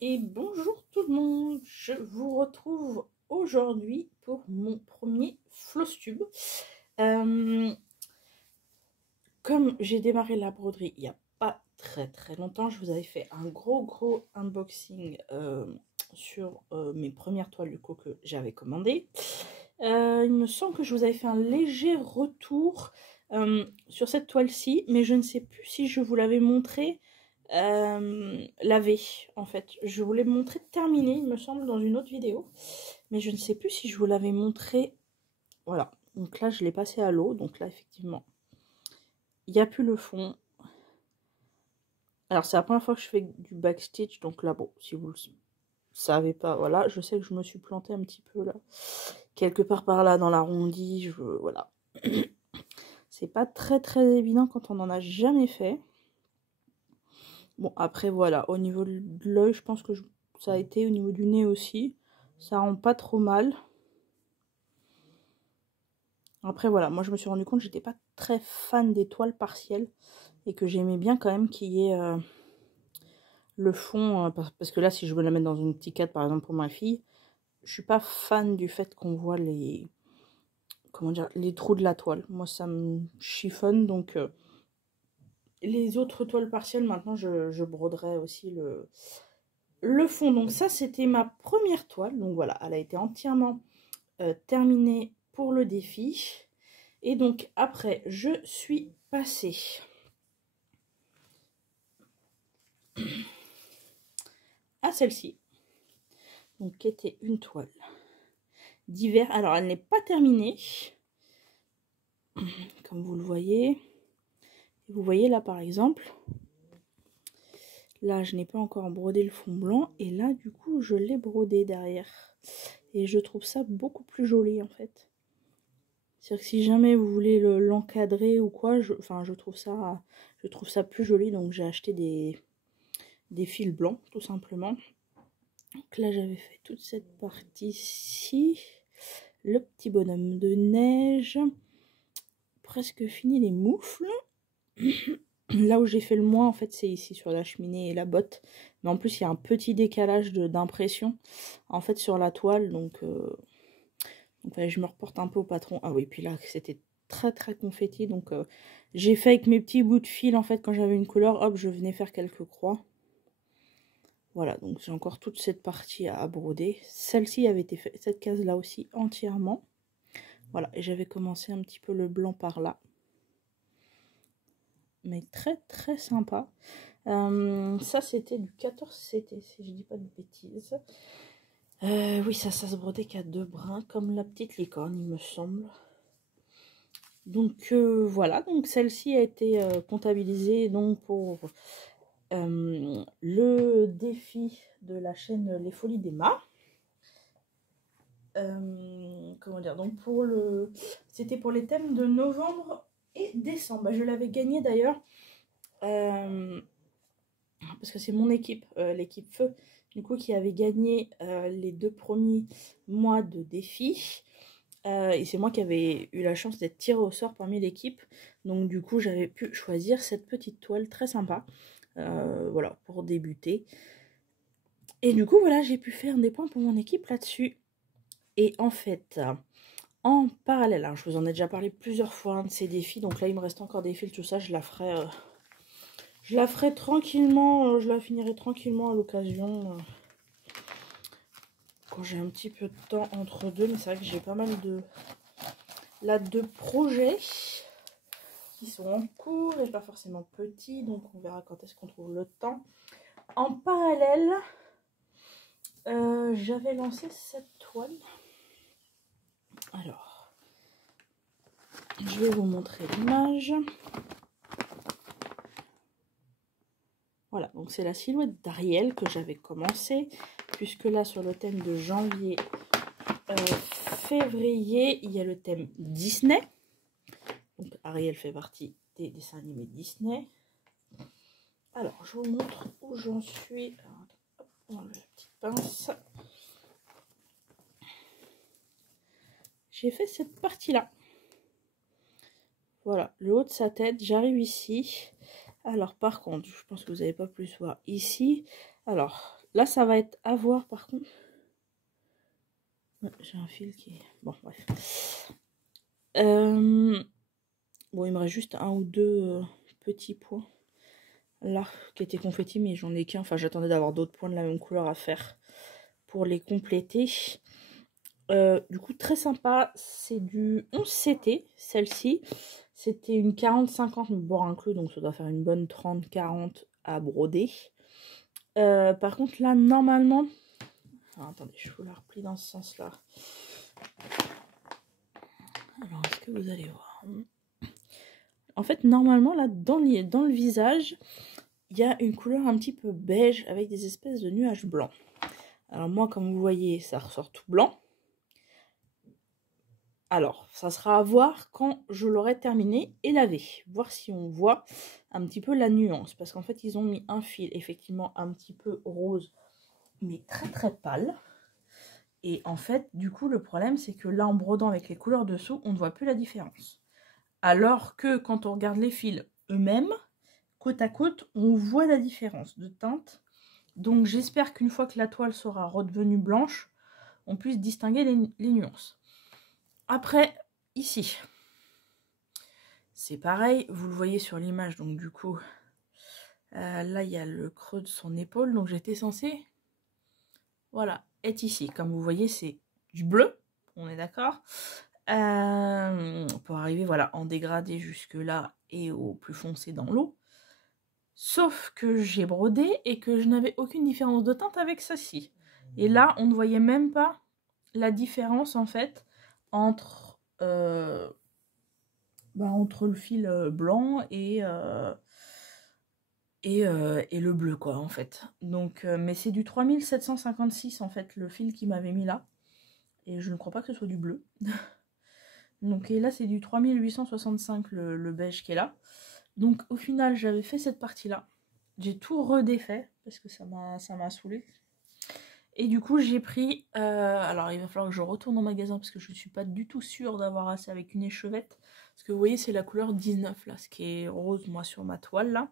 Et bonjour tout le monde, je vous retrouve aujourd'hui pour mon premier Flosstube. Comme j'ai démarré la broderie il n'y a pas très longtemps, je vous avais fait un gros unboxing sur mes premières toiles du coup que j'avais commandées. Il me semble que je vous avais fait un léger retour sur cette toile-ci, mais je ne sais plus si je vous l'avais montré lavé en fait. Je voulais montrer terminé, il me semble, dans une autre vidéo, mais je ne sais plus si je vous l'avais montré. Voilà, donc là je l'ai passé à l'eau, donc là effectivement il n'y a plus le fond. Alors c'est la première fois que je fais du backstitch, donc là bon, si vous le savez pas, voilà, je sais que je me suis plantée un petit peu là, quelque part par là dans l'arrondi, voilà. C'est pas très évident quand on n'en a jamais fait. Bon, après, voilà, au niveau de l'œil, je pense que ça a été, au niveau du nez aussi. Ça rend pas trop mal. Après, voilà, moi je me suis rendu compte que j'étais pas très fan des toiles partielles. Et que j'aimais bien quand même qu'il y ait le fond. Parce que là, si je veux la mettre dans une petite cadre, par exemple pour ma fille, je suis pas fan du fait qu'on voit les... Comment dire, les trous de la toile. Moi, ça me chiffonne, donc... les autres toiles partielles, maintenant, je broderai aussi le fond. Donc ça, c'était ma première toile. Donc voilà, elle a été entièrement terminée pour le défi. Et donc après, je suis passée à celle-ci. Donc qui était une toile d'hiver. Alors elle n'est pas terminée, comme vous le voyez. Vous voyez là par exemple, là je n'ai pas encore brodé le fond blanc. Et là du coup je l'ai brodé derrière. Et je trouve ça beaucoup plus joli en fait. C'est-à-dire que si jamais vous voulez l'encadrer ou quoi, je trouve ça plus joli. Donc j'ai acheté des fils blancs tout simplement. Donc là j'avais fait toute cette partie-ci. Le petit bonhomme de neige. Presque fini les moufles. Là où j'ai fait le moins en fait c'est ici sur la cheminée et la botte. Mais en plus il y a un petit décalage d'impression en fait sur la toile. Donc ouais, je me reporte un peu au patron. Ah oui, puis là c'était très confetti. Donc j'ai fait avec mes petits bouts de fil en fait quand j'avais une couleur. Hop, je venais faire quelques croix. Voilà, donc j'ai encore toute cette partie à broder. Celle-ci avait été faite, cette case là aussi entièrement. Voilà, et j'avais commencé un petit peu le blanc par là. Mais très sympa. Ça c'était du 14CT si je dis pas de bêtises. Oui, ça se brodait qu'à 2 brins comme la petite licorne il me semble. Donc voilà, donc celle-ci a été comptabilisée donc pour le défi de la chaîne Les Folies d'Emma. Comment dire, donc c'était pour les thèmes de novembre et décembre. Je l'avais gagné d'ailleurs parce que c'est mon équipe, l'équipe Feu, du coup, qui avait gagné les 2 premiers mois de défi. Et c'est moi qui avais eu la chance d'être tirée au sort parmi l'équipe. Donc du coup, j'avais pu choisir cette petite toile très sympa. Voilà, pour débuter. Et du coup, voilà, j'ai pu faire des points pour mon équipe là-dessus. Et en fait, en parallèle, hein, je vous en ai déjà parlé plusieurs fois de ces défis. Donc là, il me reste encore des fils, tout ça. Je la ferai tranquillement. Je la finirai tranquillement à l'occasion. Quand j'ai un petit peu de temps entre deux. Mais c'est vrai que j'ai pas mal de projets qui sont en cours et pas forcément petits. Donc on verra quand est-ce qu'on trouve le temps. En parallèle, j'avais lancé cette toile. Alors, je vais vous montrer l'image. Voilà, donc c'est la silhouette d'Ariel que j'avais commencé, puisque là sur le thème de janvier, février, il y a le thème Disney. Donc Ariel fait partie des dessins animés Disney. Alors, je vous montre où j'en suis. Alors, hop, on enlève la petite pince. J'ai fait cette partie-là. Voilà, le haut de sa tête, j'arrive ici. Alors, par contre, je pense que vous n'allez pas plus voir ici. Alors, Là, ça va être à voir par contre. Ouais, j'ai un fil qui est... Bon, bref. Bon, il me reste juste un ou deux petits points. Là, qui étaient confettis, mais j'en ai qu'un. Enfin, j'attendais d'avoir d'autres points de la même couleur à faire pour les compléter. Du coup, très sympa. C'est du 11CT, celle-ci. C'était une 40-50, mais bord inclus, donc ça doit faire une bonne 30-40 à broder. Par contre, là, normalement... Alors, attendez, je vous la replie dans ce sens-là. Alors, est-ce que vous allez voir? En fait, normalement, là, dans le visage, il y a une couleur un petit peu beige avec des espèces de nuages blancs. Alors moi, comme vous voyez, ça ressort tout blanc. Alors, ça sera à voir quand je l'aurai terminé et lavé. Voir si on voit un petit peu la nuance. Parce qu'en fait, ils ont mis un fil, effectivement, un petit peu rose, mais très très pâle. Et en fait, du coup, le problème, c'est que là, en brodant avec les couleurs dessous, on ne voit plus la différence. Alors que quand on regarde les fils eux-mêmes, côte à côte, on voit la différence de teinte. Donc j'espère qu'une fois que la toile sera redevenue blanche, on puisse distinguer les nuances. Après, ici, c'est pareil, vous le voyez sur l'image, donc du coup, là il y a le creux de son épaule, donc j'étais censée, voilà, être ici. Comme vous voyez, c'est du bleu, on est d'accord, pour arriver, voilà, en dégradé jusque là et au plus foncé dans l'eau. Sauf que j'ai brodé et que je n'avais aucune différence de teinte avec celle-ci. Et là, on ne voyait même pas la différence, en fait, entre, entre le fil blanc et le bleu, quoi, en fait. Donc, mais c'est du 3756, en fait, le fil qui m'avait mis là. Et je ne crois pas que ce soit du bleu. Donc, et là, c'est du 3865, le beige qui est là. Donc, au final, j'avais fait cette partie-là. J'ai tout redéfait parce que ça m'a saoulé. Et du coup, j'ai pris... alors, il va falloir que je retourne au magasin parce que je ne suis pas du tout sûre d'avoir assez avec une échevette. Parce que vous voyez, c'est la couleur 19 là, ce qui est rose, moi, sur ma toile là.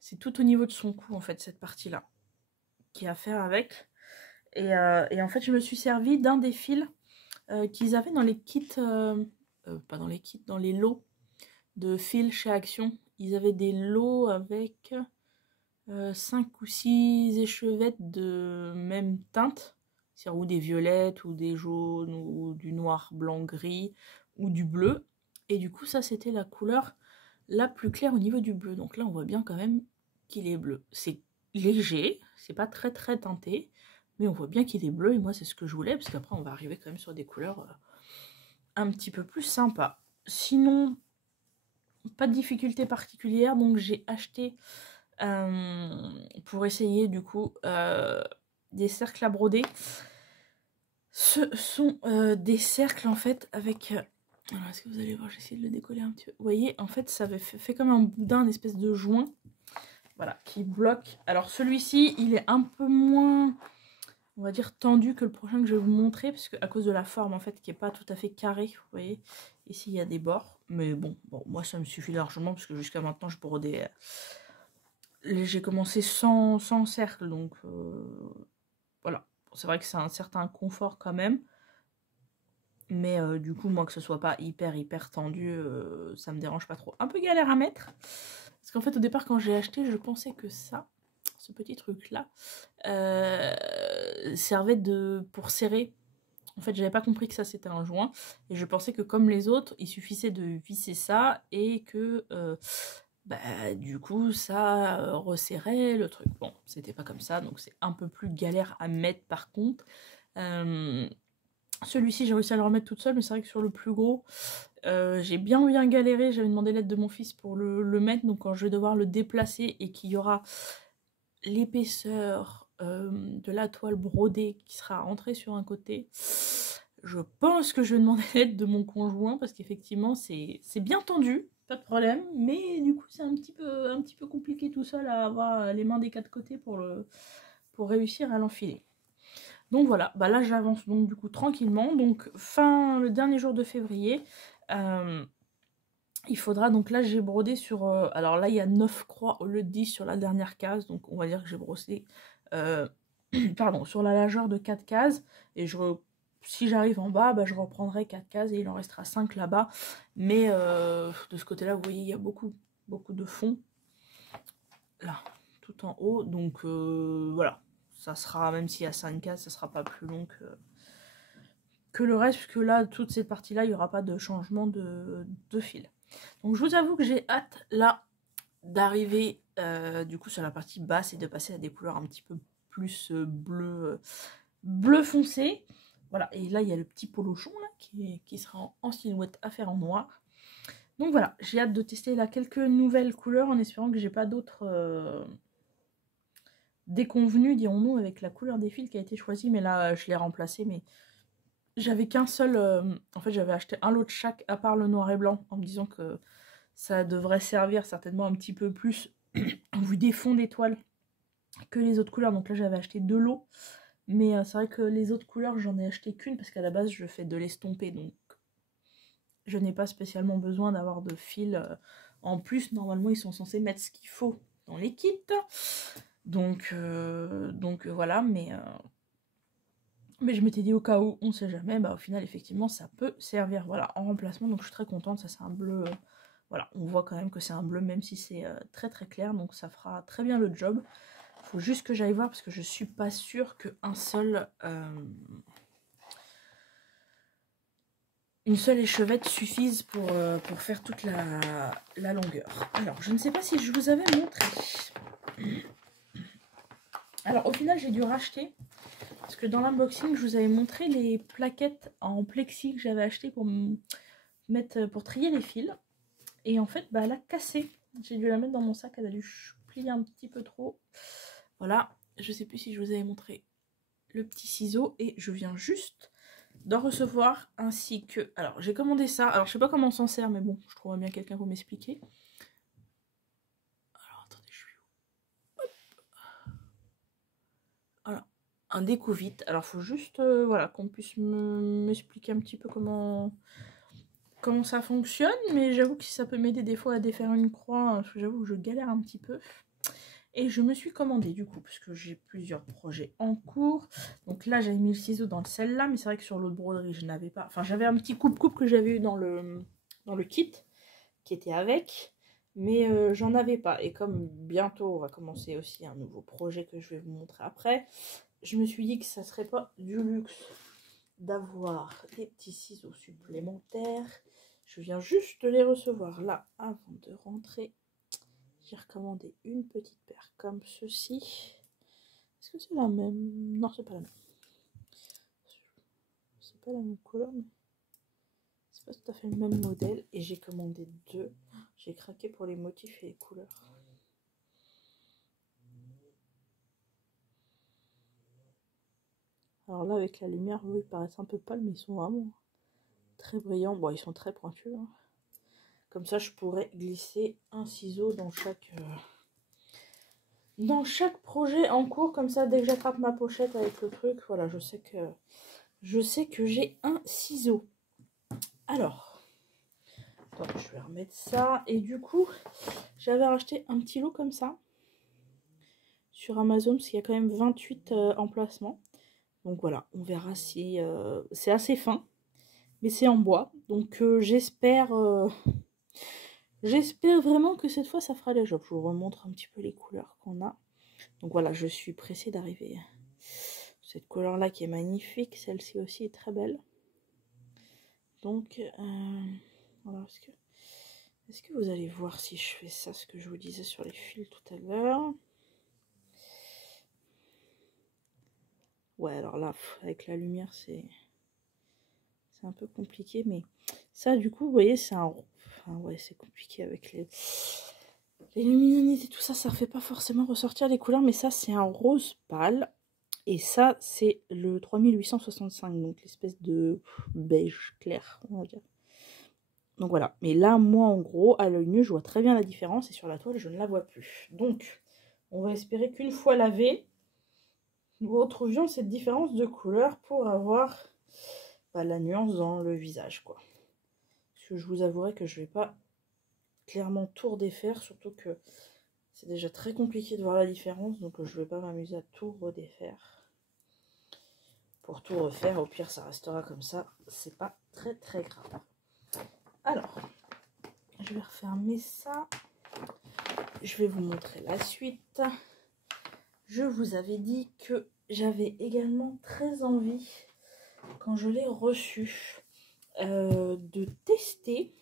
C'est tout au niveau de son cou, en fait, cette partie-là, qui a à faire avec. Et en fait, je me suis servi d'un des fils qu'ils avaient dans les kits... pas dans les kits, dans les lots de fils chez Action. Ils avaient des lots avec... 5 ou 6 échevettes de même teinte, c'est-à-dire ou des violettes, ou des jaunes, ou du noir, blanc, gris, ou du bleu. Et du coup, ça, c'était la couleur la plus claire au niveau du bleu. Donc là, on voit bien quand même qu'il est bleu. C'est léger, c'est pas très très teinté, mais on voit bien qu'il est bleu, et moi, c'est ce que je voulais, parce qu'après, on va arriver quand même sur des couleurs un petit peu plus sympas. Sinon, pas de difficulté particulière, donc j'ai acheté... pour essayer du coup des cercles à broder. Ce sont des cercles en fait avec... alors est-ce que vous allez voir, j'essaie de le décoller un petit peu. Vous voyez, en fait ça fait comme un boudin, une espèce de joint. Voilà, qui bloque. Alors celui-ci, il est un peu moins, on va dire, tendu que le prochain que je vais vous montrer, parce que à cause de la forme en fait qui est pas tout à fait carrée, vous voyez. Ici il y a des bords, mais bon moi ça me suffit largement, parce que jusqu'à maintenant je brodais... j'ai commencé sans cercle, donc voilà. C'est vrai que c'est un certain confort quand même. Mais du coup, moi, que ce soit pas hyper tendu, ça me dérange pas trop. Un peu galère à mettre. Parce qu'en fait, au départ, quand j'ai acheté, je pensais que ça, ce petit truc-là, servait pour serrer. En fait, j'avais pas compris que ça, c'était un joint. Et je pensais que comme les autres, il suffisait de visser ça et que... du coup, ça resserrait le truc. Bon, c'était pas comme ça, donc c'est un peu plus galère à mettre par contre. Celui-ci, j'ai réussi à le remettre toute seule, mais c'est vrai que sur le plus gros, j'ai bien galéré. J'avais demandé l'aide de mon fils pour le mettre, donc quand je vais devoir le déplacer et qu'il y aura l'épaisseur de la toile brodée qui sera rentrée sur un côté, je pense que je vais demander l'aide de mon conjoint, parce qu'effectivement, c'est bien tendu. Pas de problème, mais du coup c'est un petit peu compliqué tout seul à avoir les mains des quatre côtés pour réussir à l'enfiler. Donc voilà, là j'avance donc du coup tranquillement. Donc le dernier jour de février, il faudra, donc là j'ai brodé sur, alors là il y a 9 croix au lieu de 10 sur la dernière case, donc on va dire que j'ai brossé pardon, sur la largeur de 4 cases. Et si j'arrive en bas, bah, je reprendrai 4 cases et il en restera 5 là-bas. Mais de ce côté-là, vous voyez, il y a beaucoup de fond. Là, tout en haut. Donc voilà, ça sera, même s'il y a 5 cases, ça sera pas plus long que le reste, puisque là, toute cette partie-là, il n'y aura pas de changement de fil. Donc je vous avoue que j'ai hâte là d'arriver du coup sur la partie basse et de passer à des couleurs un petit peu plus bleu foncé. Voilà, et là il y a le petit polochon là, qui sera en silhouette à faire en noir. Donc voilà, j'ai hâte de tester là quelques nouvelles couleurs en espérant que j'ai pas d'autres déconvenues, dirons-nous, avec la couleur des fils qui a été choisie. Mais là je l'ai remplacé, mais j'avais qu'un seul, en fait j'avais acheté un lot de chaque à part le noir et blanc en me disant que ça devrait servir certainement un petit peu plus en vue des fonds d'étoiles que les autres couleurs. Donc là j'avais acheté 2 lots, mais c'est vrai que les autres couleurs j'en ai acheté qu'une parce qu'à la base je fais de l'estompé, donc je n'ai pas spécialement besoin d'avoir de fils en plus. Normalement ils sont censés mettre ce qu'il faut dans les kits, donc voilà. Mais je m'étais dit au cas où, on sait jamais, bah au final effectivement ça peut servir, voilà, en remplacement. Donc je suis très contente. Ça c'est un bleu, voilà, on voit quand même que c'est un bleu même si c'est très très clair, donc ça fera très bien le job. Faut juste que j'aille voir parce que je suis pas sûre qu'une seule échevette suffise pour faire toute la longueur. Alors je ne sais pas si je vous avais montré. Alors au final j'ai dû racheter, parce que dans l'unboxing je vous avais montré les plaquettes en plexi que j'avais acheté pour pour trier les fils. Et en fait bah elle a cassé. J'ai dû la mettre dans mon sac, elle a dû plier un petit peu trop. Voilà, je sais plus si je vous avais montré le petit ciseau, et je viens juste d'en recevoir, ainsi que... Alors j'ai commandé ça, alors je sais pas comment on s'en sert, mais bon, je trouverais bien quelqu'un pour m'expliquer. Alors attendez, je suis où? Hop. Voilà, un déco-vite. Alors faut juste voilà, qu'on puisse m'expliquer un petit peu comment ça fonctionne, mais j'avoue que ça peut m'aider des fois à défaire une croix, parce que j'avoue que je galère un petit peu. Et je me suis commandé du coup, parce que j'ai plusieurs projets en cours. Donc là, j'avais mis le ciseau dans celle-là, mais c'est vrai que sur l'autre broderie, je n'avais pas. Enfin, j'avais un petit coupe-coupe que j'avais eu dans le kit, qui était avec, mais j'en avais pas. Et comme bientôt, on va commencer aussi un nouveau projet que je vais vous montrer après, je me suis dit que ça serait pas du luxe d'avoir des petits ciseaux supplémentaires. Je viens juste de les recevoir là, avant de rentrer. J'ai recommandé une petite paire comme ceci. Est-ce que c'est la même? Non, c'est pas la même. C'est pas la même couleur, mais c'est pas tout à fait le même modèle. Et j'ai commandé 2. J'ai craqué pour les motifs et les couleurs. Alors là, avec la lumière, oui, ils paraissent un peu pâles, mais ils sont vraiment très brillants. Bon, ils sont très pointus, hein. Comme ça, je pourrais glisser un ciseau dans chaque projet en cours. Comme ça, dès que j'attrape ma pochette avec le truc, voilà, je sais que j'ai un ciseau. Alors, attends, je vais remettre ça. Et du coup, j'avais racheté un petit lot comme ça sur Amazon, parce qu'il y a quand même 28 emplacements. Donc voilà, on verra si... c'est assez fin, mais c'est en bois. Donc j'espère vraiment que cette fois, ça fera le job. Je vous remontre un petit peu les couleurs qu'on a. Donc voilà, je suis pressée d'arriver. Cette couleur-là qui est magnifique. Celle-ci aussi est très belle. Donc, voilà. Est-ce que vous allez voir si je fais ça, ce que je vous disais sur les fils tout à l'heure? Ouais, alors là, avec la lumière, c'est un peu compliqué. Mais ça, du coup, vous voyez, c'est un... Enfin, ouais, c'est compliqué avec les luminosités, tout ça. Ça ne fait pas forcément ressortir les couleurs. Mais ça, c'est un rose pâle. Et ça, c'est le 3865. Donc, l'espèce de beige clair, on va dire. Donc voilà, mais là, moi, en gros, à l'œil nu, je vois très bien la différence, et sur la toile, je ne la vois plus. Donc, on va espérer qu'une fois lavé, nous retrouvions cette différence de couleur pour avoir la nuance dans le visage, quoi. Parce que je vous avouerai que je ne vais pas clairement tout redéfaire, surtout que C'est déjà très compliqué de voir la différence, donc je vais pas m'amuser à tout redéfaire. Pour tout refaire, au pire ça restera comme ça, c'est pas très très grave. Alors, je vais refermer ça. Je vais vous montrer la suite. Je vous avais dit que j'avais également très envie, quand je l'ai reçu, de tester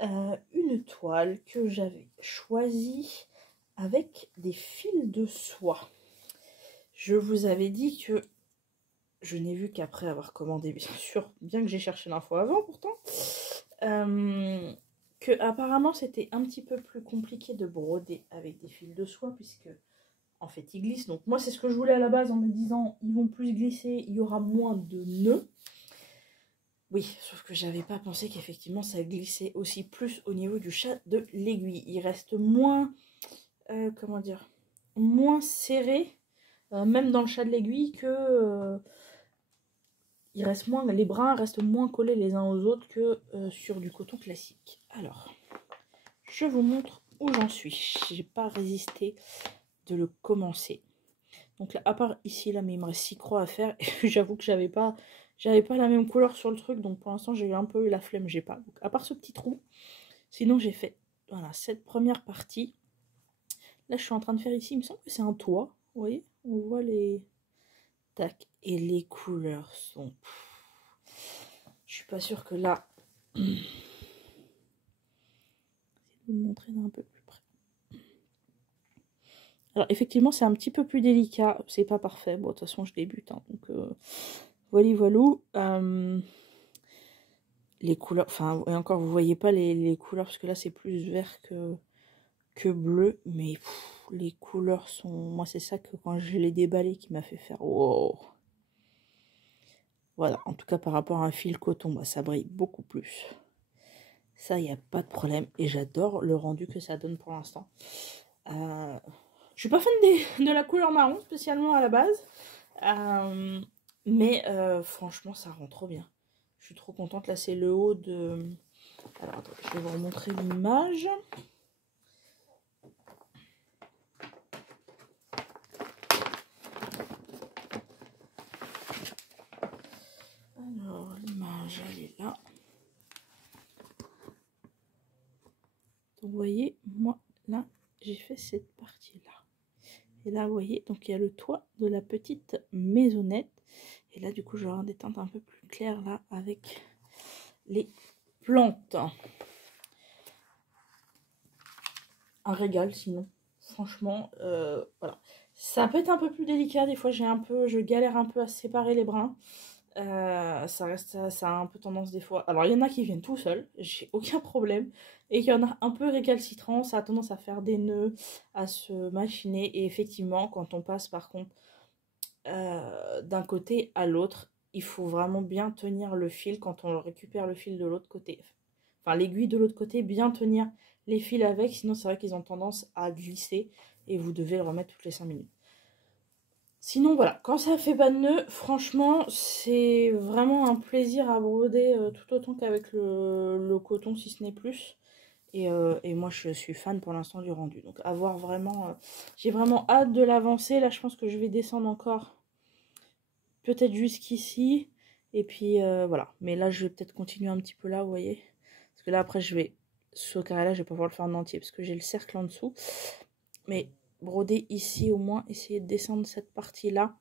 une toile que j'avais choisie avec des fils de soie. Je vous avais dit que je n'ai vu qu'après avoir commandé, bien sûr, bien que j'ai cherché l'info avant pourtant, que apparemment c'était un petit peu plus compliqué de broder avec des fils de soie, puisque en fait ils glissent. Donc moi c'est ce que je voulais à la base en me disant ils vont plus glisser, il y aura moins de nœuds. Oui, sauf que j'avais pas pensé qu'effectivement ça glissait aussi plus au niveau du chat de l'aiguille. Il reste moins, comment dire, moins serré, même dans le chat de l'aiguille, que il reste moins, les brins restent moins collés les uns aux autres que sur du coton classique. Alors, je vous montre où j'en suis. J'ai pas résisté de le commencer. Donc là, à part ici, là, mais il me reste 6 croix à faire. Et j'avoue que j'avais pas la même couleur sur le truc. Donc pour l'instant, j'ai eu un peu la flemme, j'ai pas. Donc, à part ce petit trou, sinon j'ai fait, voilà, cette première partie. Là, je suis en train de faire ici, il me semble que c'est un toit. Vous voyez, on voit les... Tac. Et les couleurs sont... Je suis pas sûre que là... Je vais vous montrer d'un peu plus près. Alors effectivement c'est un petit peu plus délicat, c'est pas parfait, bon de toute façon je débute, hein, donc voilà voilou. Les couleurs, enfin et encore vous voyez pas les couleurs parce que là c'est plus vert que bleu, mais les couleurs sont, moi c'est ça que quand je l'ai déballé qui m'a fait faire wow. Voilà, en tout cas par rapport à un fil coton, bah, ça brille beaucoup plus. Ça, il n'y a pas de problème. Et j'adore le rendu que ça donne pour l'instant. Je suis pas fan de la couleur marron, spécialement à la base. Mais franchement, ça rend trop bien. Je suis trop contente. Là, c'est le haut de... Alors, attends, je vais vous remontrer l'image. Alors, l'image, elle est là. Donc, vous voyez, moi, là, j'ai fait cette partie-là. Et là, vous voyez, donc il y a le toit de la petite maisonnette. Et là, du coup, je vais avoir des teintes un peu plus claires, là, avec les plantes. Un régal, sinon. Franchement, voilà. Ça peut être un peu plus délicat. Des fois, je galère un peu à séparer les brins. Ça a un peu tendance des fois. Alors il y en a qui viennent tout seuls, j'ai aucun problème, et il y en a un peu récalcitrants, ça a tendance à faire des nœuds, à se machiner, et effectivement quand on passe par contre d'un côté à l'autre, il faut vraiment bien tenir le fil quand on récupère le fil de l'autre côté, enfin l'aiguille de l'autre côté, bien tenir les fils avec, sinon c'est vrai qu'ils ont tendance à glisser et vous devez le remettre toutes les 5 minutes. Sinon voilà, quand ça fait pas de nœud, franchement c'est vraiment un plaisir à broder tout autant qu'avec le coton si ce n'est plus. Et moi je suis fan pour l'instant du rendu. Donc à voir vraiment, j'ai vraiment hâte de l'avancer. Là je pense que je vais descendre encore peut-être jusqu'ici. Et puis voilà, mais là je vais peut-être continuer un petit peu là, vous voyez. Parce que là après ce carré là je vais pas pouvoir le faire en entier parce que j'ai le cercle en dessous. Mais broder ici au moins, essayer de descendre cette partie là.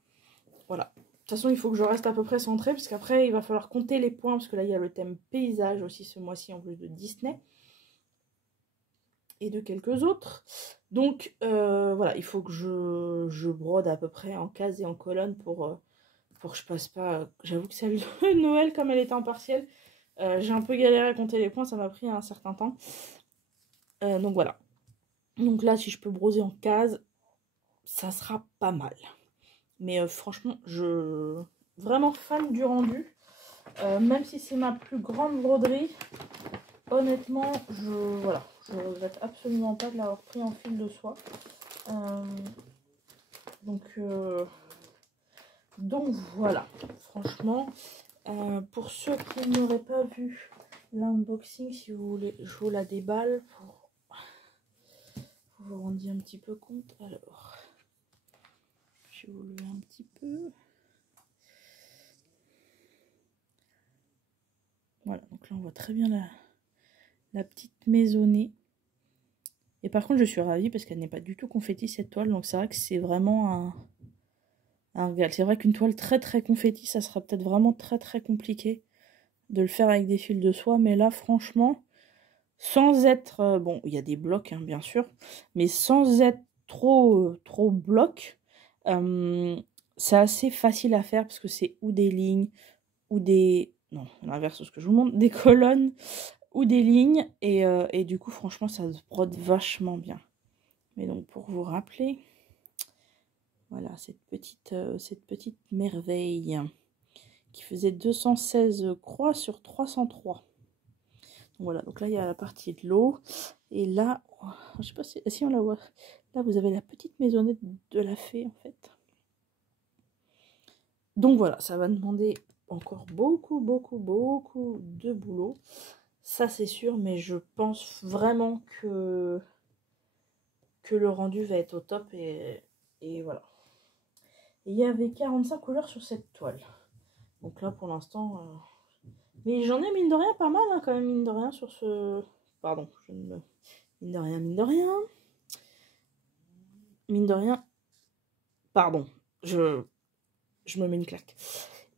Voilà. De toute façon, il faut que je reste à peu près centré, parce qu'après, il va falloir compter les points, parce que là, il y a le thème paysage aussi ce mois-ci, en plus de Disney. Et de quelques autres. Donc, voilà, il faut que je brode à peu près en case et en colonne pour que je passe pas... J'avoue que celle de Noël, comme elle était en partiel, j'ai un peu galéré à compter les points, ça m'a pris un certain temps. Donc, voilà. Donc là, si je peux broser en case, ça sera pas mal. Mais franchement, vraiment fan du rendu. Même si c'est ma plus grande broderie, honnêtement, je regrette absolument pas de l'avoir pris en fil de soie. Donc voilà, franchement, pour ceux qui n'auraient pas vu l'unboxing, si vous voulez, je vous la déballe pour vous vous rendiez un petit peu compte. Alors, je vais vous lever un petit peu. Voilà, donc là on voit très bien la petite maisonnée. Et par contre je suis ravie parce qu'elle n'est pas du tout confetti cette toile. Donc c'est vrai que c'est vraiment un régal. C'est vrai qu'une toile très très confetti, ça sera peut-être vraiment très très compliqué de le faire avec des fils de soie. Mais là franchement, sans être... bon, il y a des blocs hein, bien sûr. Mais sans être trop bloc, c'est assez facile à faire parce que c'est ou des lignes ou des... Non, l'inverse de ce que je vous montre, des colonnes ou des lignes. Et du coup, franchement, ça se brode vachement bien. Mais donc, pour vous rappeler, voilà, cette petite merveille qui faisait 216 croix sur 303. Donc, voilà, donc là, il y a la partie de l'eau. Et là, je sais pas si on la voit. Là, vous avez la petite maisonnette de la fée, en fait. Donc, voilà, ça va demander encore beaucoup de boulot. Ça, c'est sûr, mais je pense vraiment que le rendu va être au top. Et voilà. Il y avait 45 couleurs sur cette toile. Donc là, pour l'instant... Mais j'en ai, mine de rien, pas mal, hein, quand même, mine de rien, sur ce... Pardon, je ne me... Mine de rien, mine de rien. Mine de rien. Pardon, je me mets une claque.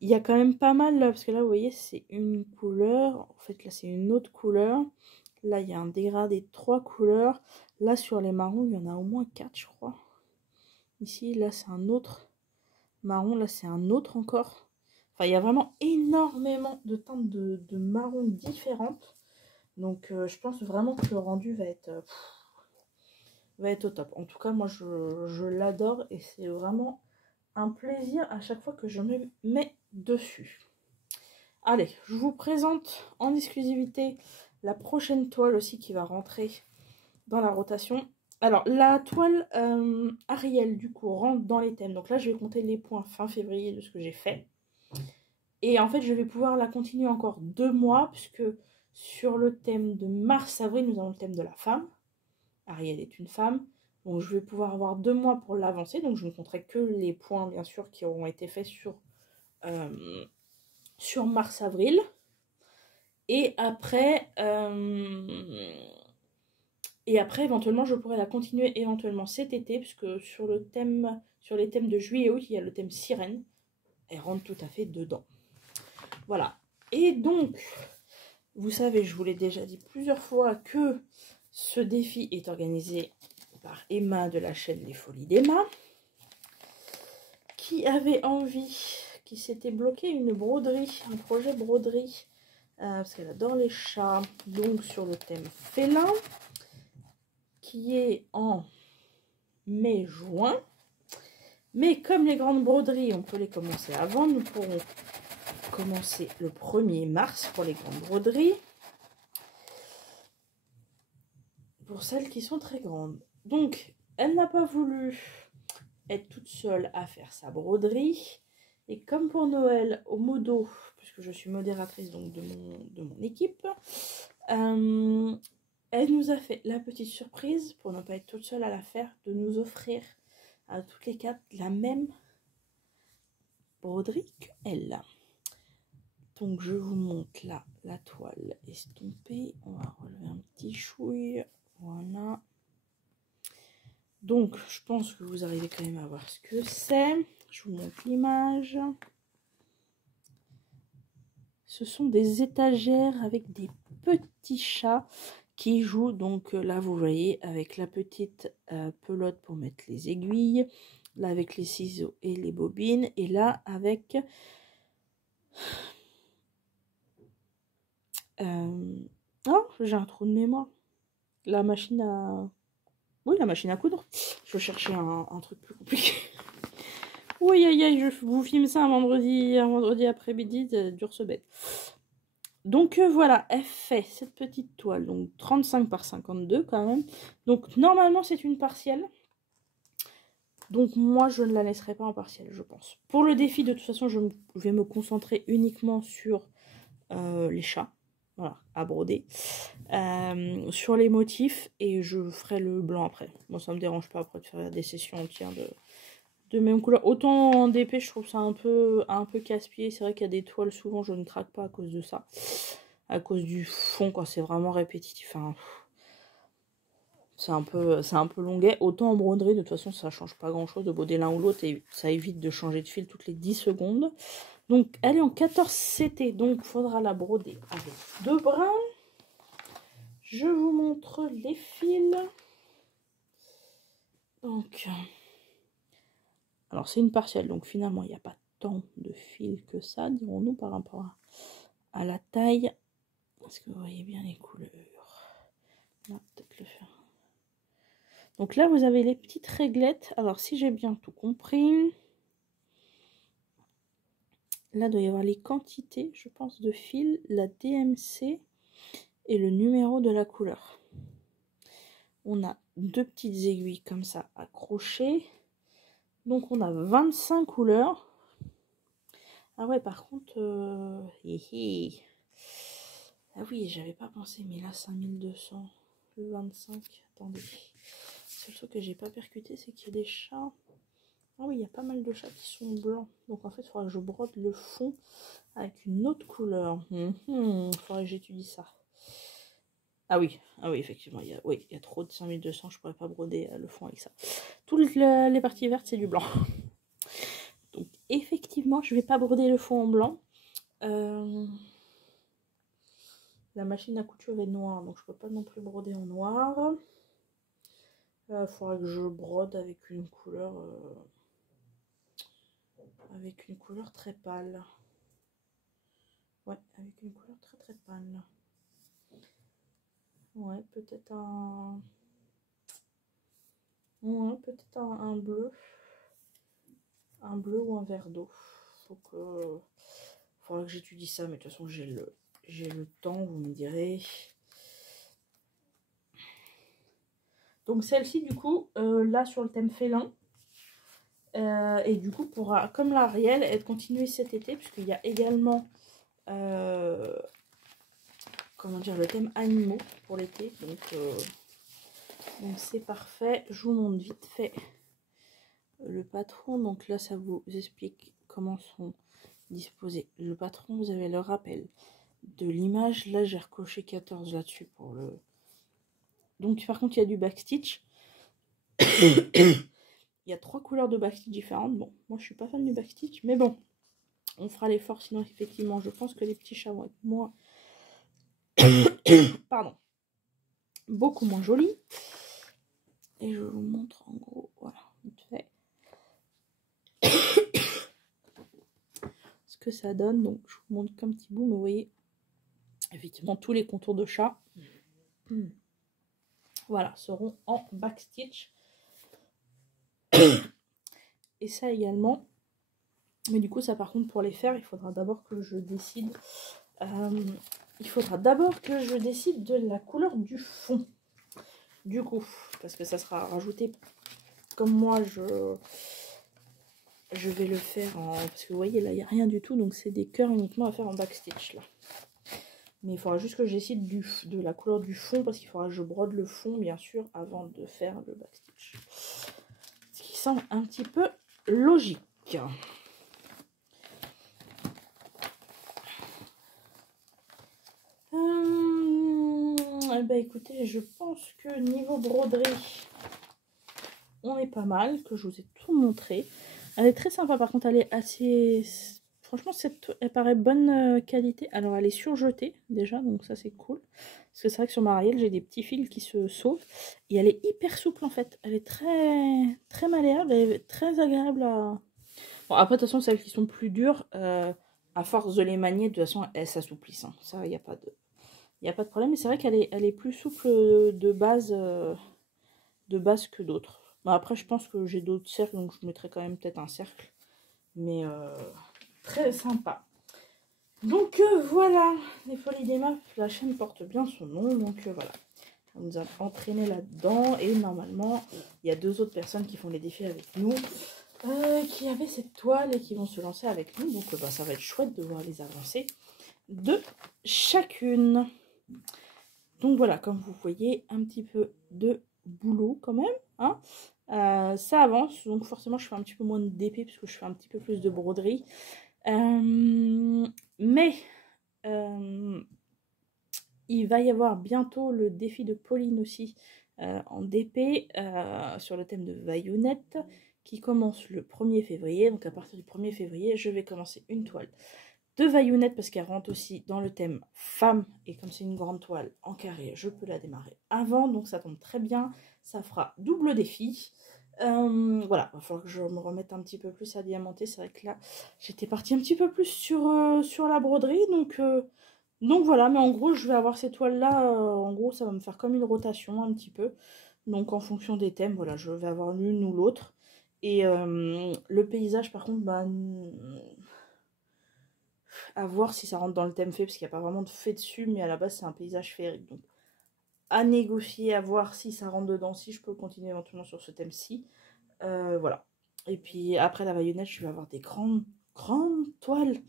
Il y a quand même pas mal, là, parce que là, vous voyez, c'est une couleur. En fait, là, c'est une autre couleur. Là, il y a un dégradé de 3 couleurs. Là, sur les marrons, il y en a au moins 4, je crois. Ici, là, c'est un autre marron. Là, c'est un autre encore. Enfin, il y a vraiment énormément de teintes de marron différentes. Donc, je pense vraiment que le rendu va être au top. En tout cas, moi, je l'adore. Et c'est vraiment un plaisir à chaque fois que je me mets dessus. Allez, je vous présente en exclusivité la prochaine toile aussi qui va rentrer dans la rotation. Alors, la toile Ariel, du coup, rentre dans les thèmes. Donc là, je vais compter les points fin février de ce que j'ai fait. Et en fait, je vais pouvoir la continuer encore 2 mois, puisque sur le thème de mars-avril, nous avons le thème de la femme. Ariel est une femme. Donc, je vais pouvoir avoir 2 mois pour l'avancer. Donc, je ne compterai que les points, bien sûr, qui auront été faits sur mars-avril. Et après, éventuellement, je pourrais la continuer éventuellement cet été, puisque sur les thèmes de juillet et août, il y a le thème sirène. Elle rentre tout à fait dedans. Voilà. Et donc, vous savez, je vous l'ai déjà dit plusieurs fois que ce défi est organisé par Emma de la chaîne Les Folies d'Emma, qui avait envie, qui s'était bloqué une broderie, un projet broderie, parce qu'elle adore les chats, donc sur le thème félin, qui est en mai-juin. Mais comme les grandes broderies, on peut les commencer avant, nous pourrons commencer le 1er mars pour les grandes broderies. Pour celles qui sont très grandes. Donc, elle n'a pas voulu être toute seule à faire sa broderie. Et comme pour Noël, au modo, puisque je suis modératrice donc de mon équipe, elle nous a fait la petite surprise, pour ne pas être toute seule à la faire, de nous offrir à toutes les 4 la même broderie qu'elle. Donc je vous montre là la toile estompée. On va relever un petit chouille. Voilà. Donc je pense que vous arrivez quand même à voir ce que c'est. Je vous montre l'image. Ce sont des étagères avec des petits chats qui jouent. Donc là vous voyez avec la petite pelote pour mettre les aiguilles. Là avec les ciseaux et les bobines. Et là avec... Oh, j'ai un trou de mémoire. La machine à... Oui, la machine à coudre. Je cherchais un truc plus compliqué. Oui, aïe, aïe, je vous filme ça un vendredi après-midi, dur ce bête. Donc voilà, elle fait cette petite toile, donc 35 par 52 quand même. Donc normalement c'est une partielle. Donc moi je ne la laisserai pas en partielle, je pense. Pour le défi, de toute façon, je vais me concentrer uniquement sur les chats. voilà, à broder sur les motifs, et je ferai le blanc après. Bon, ça me dérange pas après de faire des sessions entières de même couleur. Autant en DP, je trouve ça un peu casse-pied. C'est vrai qu'il y a des toiles, souvent je ne craque pas à cause de ça, à cause du fond, quand c'est vraiment répétitif. Enfin, c'est un peu longuet. Autant en broderie, de toute façon, ça change pas grand-chose de broder l'un ou l'autre, et ça évite de changer de fil toutes les 10 secondes. Donc, elle est en 14 CT, donc il faudra la broder avec 2 brins. Je vous montre les fils. Donc, alors c'est une partielle, donc finalement, il n'y a pas tant de fils que ça, dirons-nous, par rapport à la taille. Est-ce que vous voyez bien les couleurs? Là, peut-être le faire. Donc là, vous avez les petites réglettes. Alors, si j'ai bien tout compris, là, il doit y avoir les quantités, je pense, de fils, la DMC et le numéro de la couleur. On a 2 petites aiguilles comme ça accrochées. Donc, on a 25 couleurs. Ah ouais, par contre, ah oui, j'avais pas pensé, mais là, 5200, le 25, attendez. Le truc que j'ai pas percuté, c'est qu'il y a des chats. Ah oui, il y a pas mal de chats qui sont blancs. Donc en fait, il faudra que je brode le fond avec une autre couleur. Il faudrait que j'étudie ça. Ah oui, effectivement, il y a trop de 5200, je pourrais pas broder le fond avec ça. Toutes les parties vertes, c'est du blanc. Donc effectivement, je vais pas broder le fond en blanc. La machine à couture est noire, donc je peux pas non plus broder en noir. Il faudra que je brode avec une couleur très pâle. Ouais, avec une couleur très pâle. Ouais, peut-être un... Ouais, peut-être un bleu. Un bleu ou un vert d'eau. Faudra que j'étudie ça, mais de toute façon, j'ai le temps, vous me direz. Donc celle-ci, du coup, là, sur le thème félin. Et du coup, pourra, comme l'Ariel, être continuée cet été, puisqu'il y a également... comment dire, le thème animaux pour l'été, donc c'est parfait. Je vous montre vite fait le patron. Donc là, ça vous explique comment sont disposés le patron. Vous avez le rappel de l'image. Là, j'ai recoché 14 là-dessus pour le... Donc par contre, il y a du backstitch. Il y a 3 couleurs de backstitch différentes. Bon, moi je suis pas fan du backstitch, mais bon, on fera l'effort. Sinon, effectivement, je pense que les petits chats vont être moins... Pardon. Beaucoup moins jolis. Et je vous montre en gros, voilà, vite fait. Ce que ça donne. Donc, je vous montre qu'un petit bout, mais vous voyez, effectivement, tous les contours de chat, voilà, seront en backstitch. Et ça également. Mais du coup, ça, par contre, pour les faire, il faudra d'abord que je décide... de la couleur du fond. Du coup, parce que ça sera rajouté comme moi, je vais le faire en... Parce que vous voyez, là, il n'y a rien du tout. Donc, c'est des cœurs uniquement à faire en backstitch, là. Mais il faudra juste que je décide de la couleur du fond, parce qu'il faudra que je brode le fond, bien sûr, avant de faire le backstitch. Ce qui semble un petit peu logique. Bah écoutez, je pense que niveau broderie, on est pas mal, que je vous ai tout montré. Elle est très sympa, par contre, elle est assez... Franchement, elle paraît bonne qualité. Alors, elle est surjetée, déjà, donc ça, c'est cool. Parce que c'est vrai que sur ma Ariel, j'ai des petits fils qui se sauvent. Et elle est hyper souple, en fait. Elle est très malléable, elle est très agréable à... Bon, après, de toute façon, celles qui sont plus dures, à force de les manier, de toute façon, elles s'assouplissent. Hein. Ça, il n'y a pas de problème. Mais c'est vrai qu'elle est plus souple de base que d'autres. Bon, après, je pense que j'ai d'autres cercles, donc je mettrai quand même peut-être un cercle. Mais très sympa. Donc voilà, les Folies des Maps, la chaîne porte bien son nom. Donc voilà, on nous a entraîné là-dedans. Et normalement, il y a 2 autres personnes qui font les défis avec nous. Qui avaient cette toile et qui vont se lancer avec nous. Donc ça va être chouette de voir les avancer. de chacune. Donc voilà, comme vous voyez, un petit peu de boulot quand même, hein. Ça avance, donc forcément je fais un petit peu moins d'épée parce que je fais un petit peu plus de broderie. Mais il va y avoir bientôt le défi de Pauline aussi en DP sur le thème de Vaillonnette qui commence le 1er février. Donc à partir du 1er février, je vais commencer une toile de Vaillonnette parce qu'elle rentre aussi dans le thème femme. Et comme c'est une grande toile en carré, je peux la démarrer avant. Donc ça tombe très bien. Ça fera double défi. Voilà, il va falloir que je me remette un petit peu plus à diamanter. C'est vrai que là, j'étais partie un petit peu plus sur la broderie. Donc voilà, mais en gros, je vais avoir ces toiles-là. En gros, ça va me faire comme une rotation un petit peu. Donc en fonction des thèmes, voilà, je vais avoir l'une ou l'autre. Et le paysage, par contre, bah, à voir si ça rentre dans le thème fée, parce qu'il n'y a pas vraiment de fée dessus, mais à la base, c'est un paysage féerique. Donc à négocier, à voir si ça rentre dedans, si je peux continuer éventuellement sur ce thème-ci. Voilà. Et puis après la baïonnette, je vais avoir des grandes toiles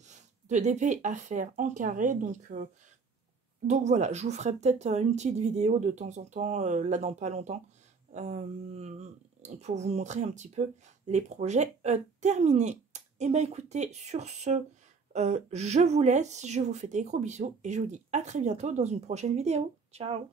de DP à faire en carré. Donc voilà, je vous ferai peut-être une petite vidéo de temps en temps, là dans pas longtemps, pour vous montrer un petit peu les projets terminés. Et bah écoutez, sur ce, je vous laisse, je vous fais des gros bisous et je vous dis à très bientôt dans une prochaine vidéo. Ciao!